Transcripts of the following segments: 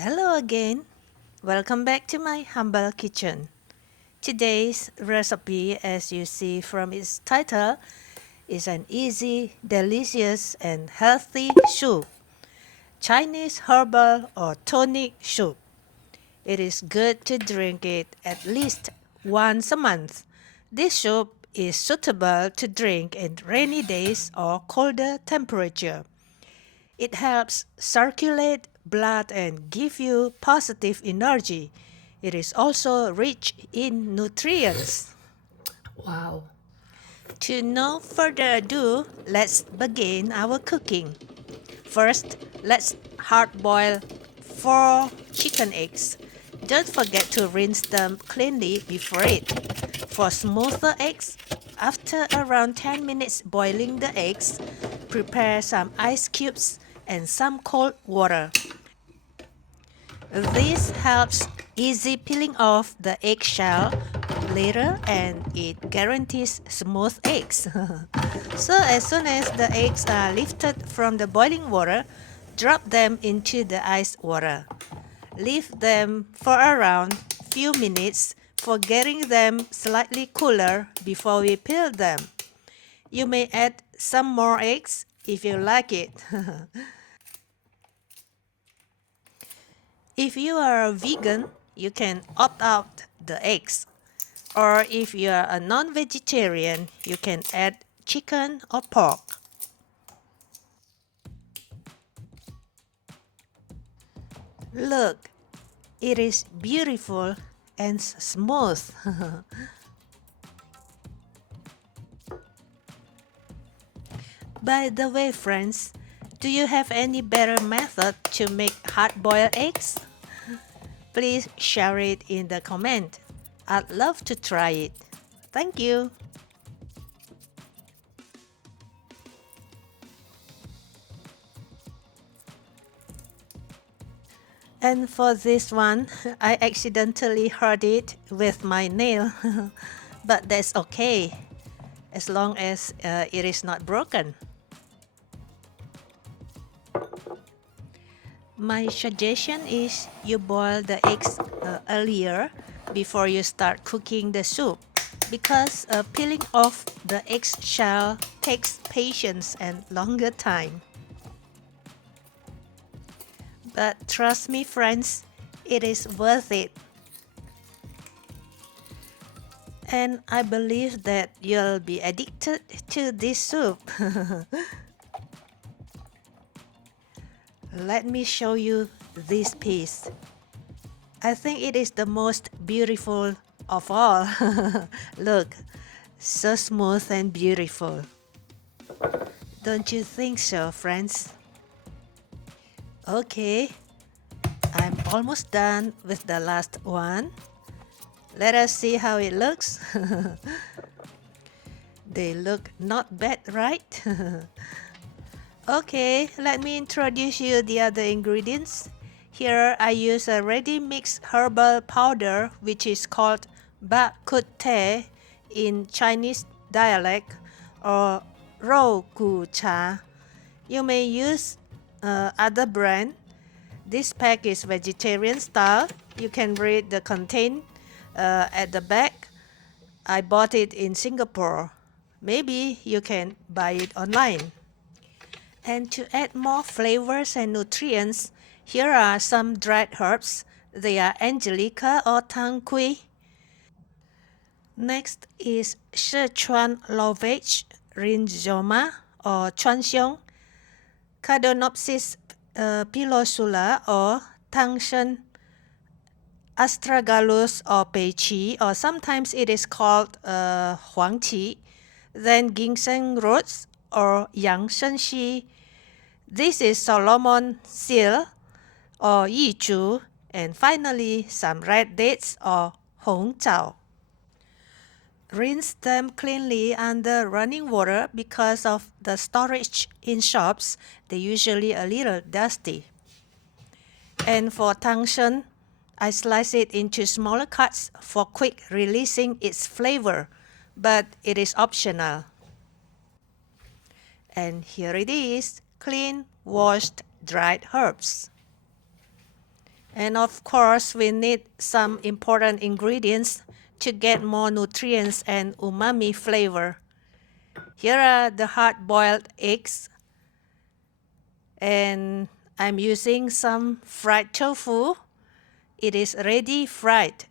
Hello again. Welcome back to my humble kitchen. Today's recipe, as you see from its title, is an easy, delicious, and healthy soup. Chinese herbal or tonic soup. It is good to drink it at least once a month. This soup is suitable to drink in rainy days or colder temperature. It helps circulate blood and give you positive energy. It is also rich in nutrients. Wow. To no further ado, let's begin our cooking. First, let's hard boil 4 chicken eggs. Don't forget to rinse them cleanly before it. For smoother eggs, after around 10 minutes boiling the eggs, prepare some ice cubes and some cold water. This helps easy peeling off the eggshell later and it guarantees smooth eggs. So as soon as the eggs are lifted from the boiling water, drop them into the ice water. Leave them for around few minutes for getting them slightly cooler before we peel them. You may add some more eggs if you like it. If you are a vegan, you can opt out the eggs. Or if you are a non-vegetarian, you can add chicken or pork. Look, it is beautiful and smooth. By the way, friends, do you have any better method to make hard-boiled eggs? Please share it in the comment. I'd love to try it. Thank you. And for this one, I accidentally hurt it with my nail. But that's okay, as long as it is not broken. My suggestion is you boil the eggs earlier before you start cooking the soup because peeling off the eggshell takes patience and longer time. But trust me, friends, it is worth it. And I believe that you'll be addicted to this soup. Let me show you this piece. I think it is the most beautiful of all. Look, so smooth and beautiful. Don't you think so, friends? Okay, I'm almost done with the last one. Let us see how it looks. They look not bad, right? Okay, let me introduce you the other ingredients. Here I use a ready-mixed herbal powder which is called beiqi in Chinese dialect or rou gu cha. You may use other brand. This pack is vegetarian style. You can read the content at the back. I bought it in Singapore. Maybe you can buy it online. And to add more flavors and nutrients, here are some dried herbs. They are Angelica or huangqi. Next is Sichuan lovage, rhinzoma or xiong, codonopsis pilosula or shen, astragalus or beiqi, or sometimes it is called huangqi. Then ginseng roots or yangshen. This is Solomon seal or yizhu, and finally some red dates or hongzhao. Rinse them cleanly under running water because of the storage in shops, they're usually a little dusty. And for yangshen, I slice it into smaller cuts for quick releasing its flavor, but it is optional. And here it is, clean, washed, dried herbs. And of course, we need some important ingredients to get more nutrients and umami flavor. Here are the hard-boiled eggs, and I'm using some fried tofu. It is ready fried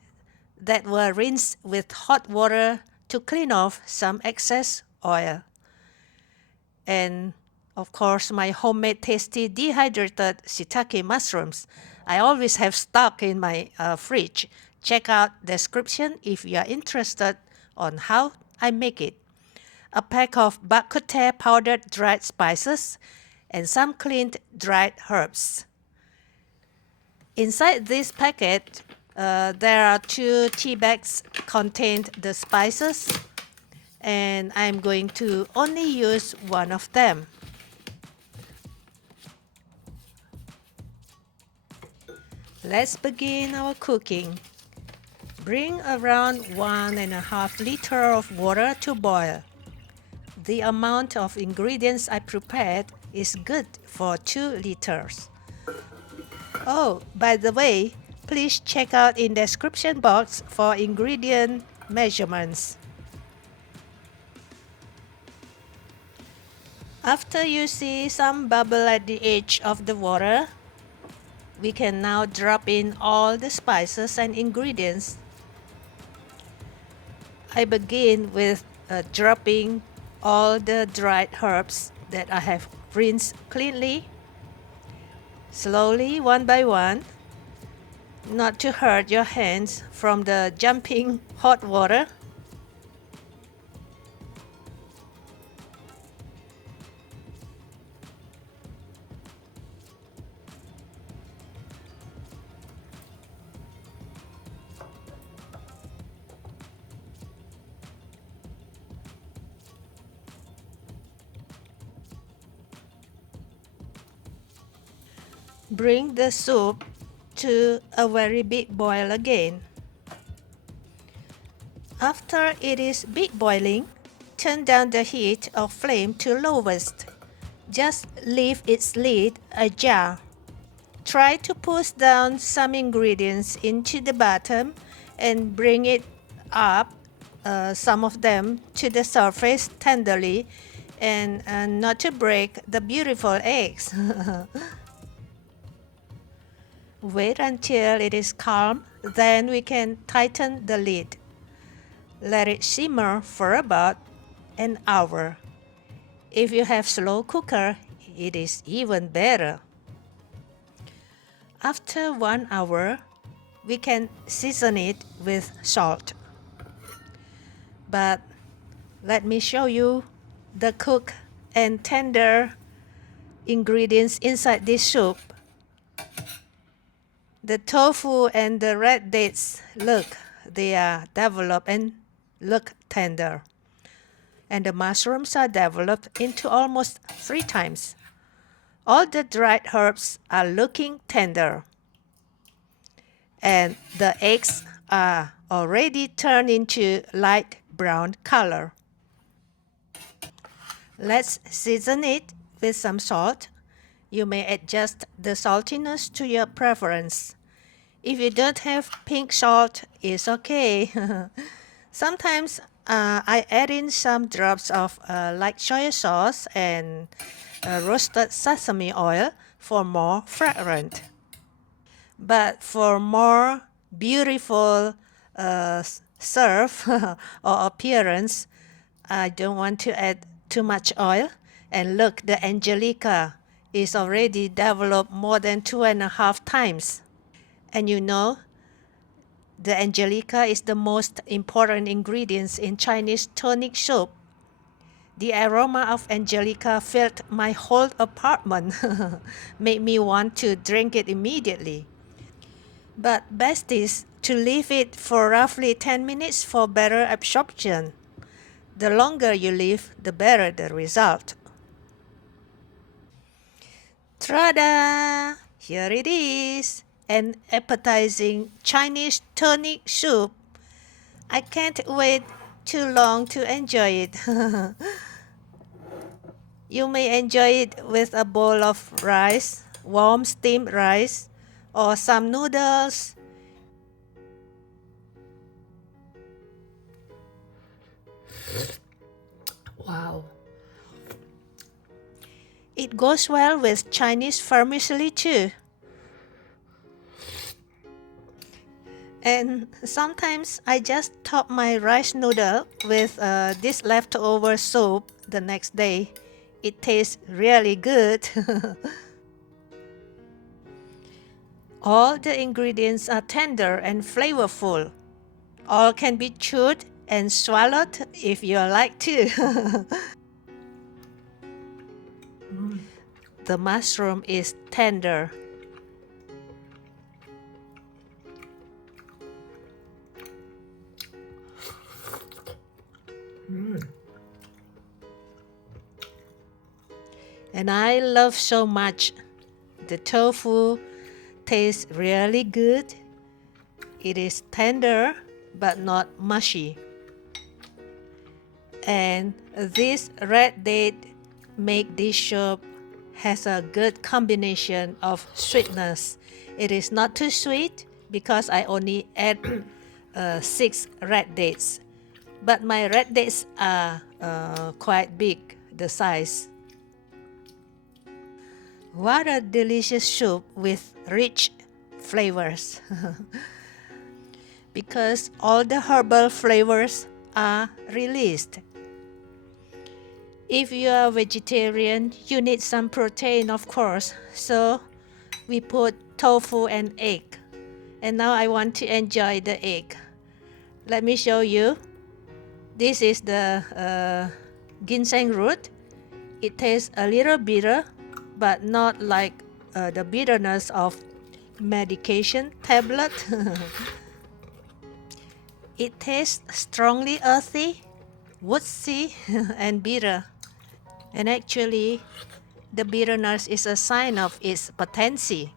that were rinsed with hot water to clean off some excess oil. And of course, my homemade tasty dehydrated shiitake mushrooms. I always have stock in my fridge. Check out description if you are interested on how I make it. A pack of beiqi powdered dried spices and some cleaned dried herbs. Inside this packet, there are 2 tea bags containing the spices, and I'm going to only use one of them. Let's begin our cooking. Bring around 1.5 liters of water to boil. The amount of ingredients I prepared is good for 2 liters. Oh, by the way, please check out in description box for ingredient measurements. After you see some bubble at the edge of the water, we can now drop in all the spices and ingredients. I begin with dropping all the dried herbs that I have rinsed cleanly, slowly one by one, not to hurt your hands from the jumping hot water. Bring the soup to a very big boil again. After it is big boiling, turn down the heat of flame to lowest. Just leave its lid ajar. Try to push down some ingredients into the bottom and bring it up, some of them to the surface tenderly, and not to break the beautiful eggs. Wait until it is calm, then we can tighten the lid. Let it simmer for about an hour. If you have slow cooker, it is even better. After 1 hour, we can season it with salt. But let me show you the cooked and tender ingredients inside this soup. The tofu and the red dates, look, they are developed and look tender. And the mushrooms are developed into almost 3 times. All the dried herbs are looking tender. And the eggs are already turned into light brown color. Let's season it with some salt. You may adjust the saltiness to your preference. If you don't have pink salt, it's okay. Sometimes I add in some drops of light soy sauce and roasted sesame oil for more fragrant. But for more beautiful serve or appearance, I don't want to add too much oil. And look, the Angelica is already developed more than 2.5 times. And you know, the Angelica is the most important ingredient in Chinese tonic soup. The aroma of Angelica filled my whole apartment, made me want to drink it immediately. But best is to leave it for roughly 10 minutes for better absorption. The longer you leave, the better the result. Ta-da! Here it is, an appetizing Chinese tonic soup. I can't wait too long to enjoy it. You may enjoy it with a bowl of rice, warm steamed rice, or some noodles. Wow. It goes well with Chinese vermicelli too. And sometimes I just top my rice noodle with this leftover soup the next day. It tastes really good. All the ingredients are tender and flavorful. All can be chewed and swallowed if you like to. The mushroom is tender. And I love so much. The tofu tastes really good. It is tender but not mushy. And this red date make this soup has a good combination of sweetness. It is not too sweet because I only add 6 red dates. But my red dates are quite big, the size. What a delicious soup with rich flavors. Because all the herbal flavors are released. If you are vegetarian, you need some protein, of course. So we put tofu and egg. And now I want to enjoy the egg. Let me show you. This is the ginseng root. It tastes a little bitter, but not like the bitterness of medication tablet. It tastes strongly earthy, woodsy, and bitter. And actually, the bitterness is a sign of its potency.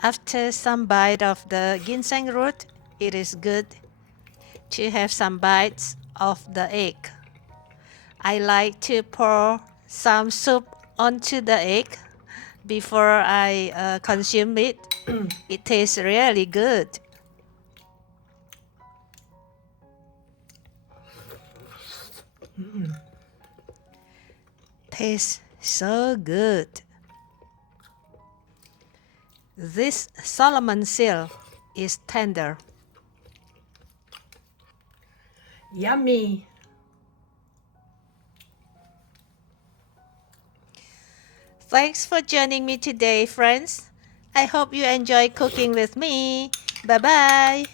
After some bite of the ginseng root, it is good to have some bites of the egg. I like to pour some soup onto the egg before I consume it. It tastes really good. Tastes so good. This Solomon seal is tender. Yummy. Thanks for joining me today, friends. I hope you enjoy cooking with me. Bye-bye.